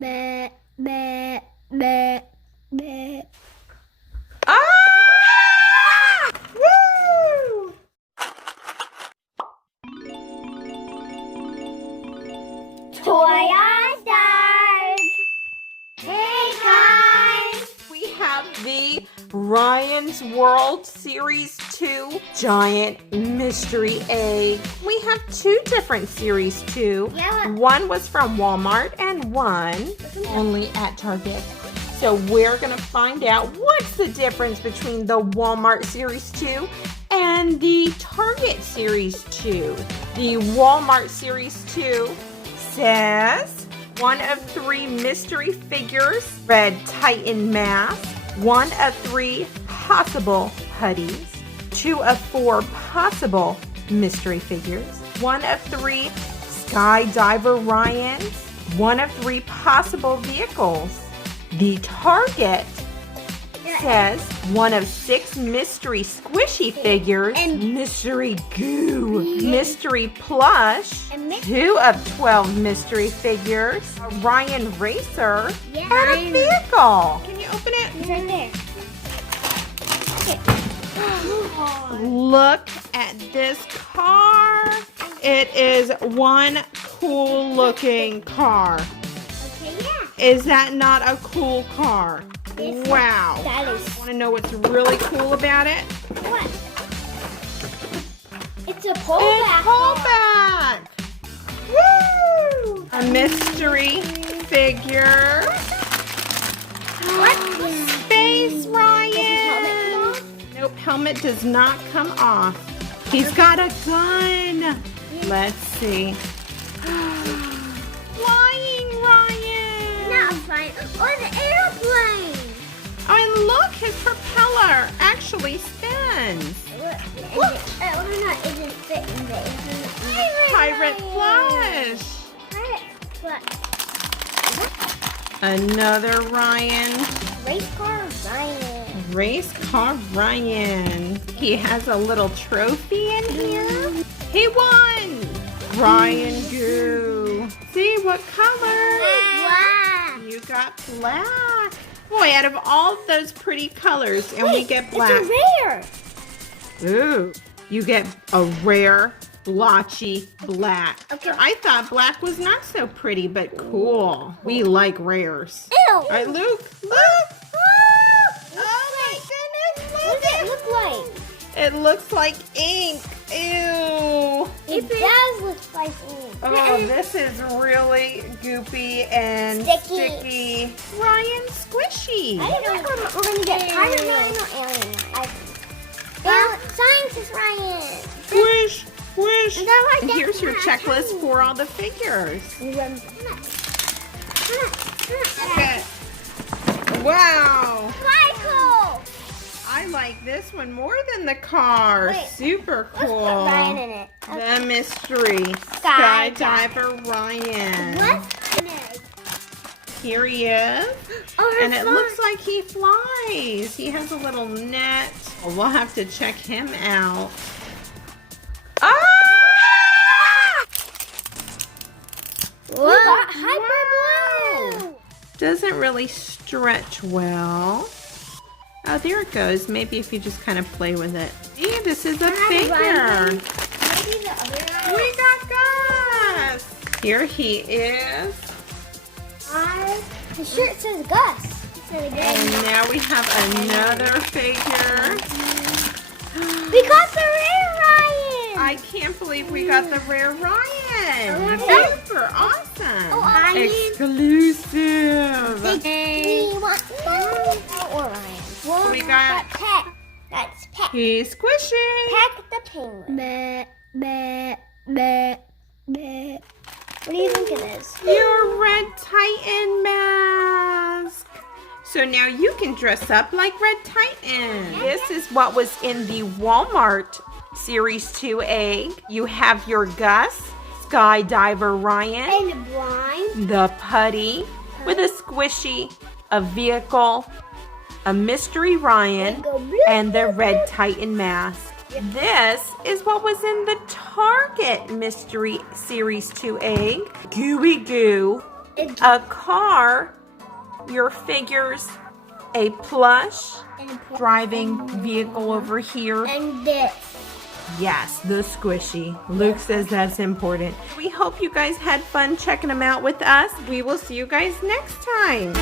Bleh, bleh, bleh, bleh. Ah! Woo! Toy Stars! Hey guys! We have the Ryan's World Series 2 Giant Mystery Egg. We have two different Series 2. Yeah. One was from Walmart and one only at Target. So we're going to find out what's the difference between the Walmart Series 2 and the Target Series 2. The Walmart Series 2 says 1 of 3 mystery figures, red Titan mask, 1 of 3 possible putties, 2 of 4 possible mystery figures, 1 of 3 skydiver Ryans, 1 of 3 possible vehicles. The Target says 1 of 6 mystery squishy figures, And mystery goo, mystery plush, And 2 of 12 mystery figures, a Ryan racer, Yeah. and a Ryan. vehicle. Can you open it? It's right there. Look at this car. It is one cool looking car. Okay, yeah. Is that not a cool car? Yes, Wow. that is. Want to know what's really cool about it? What? It's a It's pullback. pullback. Woo! A mystery figure. What? Space Helmet come Ryan. off? Nope, helmet does not come off. He's got a gun. Let's see. Flying Ryan. Not fine. Oh, the airplane. Oh, and look, his propeller actually spins. Look. Oh, no, it didn't fit in the Pirate Flush. Pirate Flush. Another Ryan. Race car Ryan. Race car Ryan. He has a little trophy in here. He won. Ryan Goo. See what color? Wow. You got black. Boy, out of all those pretty colors, and we get black. It's a rare. Ooh, you get a rare blotchy black. Okay. I thought black was not so pretty, but cool. We like rares. Ew. All right, Luke, look. Oh my goodness, What look. does it look like? It looks like ink. Ew. It does look like ink. Oh, this is really goopy and Sticky. Ryan Squishy. I think we're going to get Pirate Ryan or Alien Ryan. Scientist Ryan. Squish, squish. And I like And that here's your one. checklist for all the figures. Okay. Wow. Michael. I like this one more than the car. Wait, Super Let's cool. put Ryan in it. The mystery Skydiver. skydiver Ryan. What's in it? Here he is. Oh, her And it fly. looks like he flies. He has a little net. We'll have to check him out. Ah! We got Hyper Blue. Doesn't really stretch well. Oh, there it goes. Maybe if you just kind of play with it. See, this is a figure. Ryan. Maybe the other one. We got Gus. Here he is. The shirt says Gus. And now we have another figure. We got the rare Ryan. I can't believe we got the rare Ryan. Oh, Super awesome. Oh, Ryan. Exclusive. We want no or Ryan. Well, We got- Peck. That's Peck. He's squishy. Peck the penguin. What do you think it is? Your red Titan mask. So now you can dress up like Red Titan. This is what was in the Walmart Series 2 egg. You have your Gus, Skydiver Ryan, And the blind. the putty with a squishy, a vehicle, a mystery Ryan, and the Red Titan mask. This is what was in the Target Mystery Series 2 egg. Gooey Goo, A car, your figures, a plush driving vehicle over here. And this. Yes, the squishy. Luke says that's important. We hope you guys had fun checking them out with us. We will see you guys next time.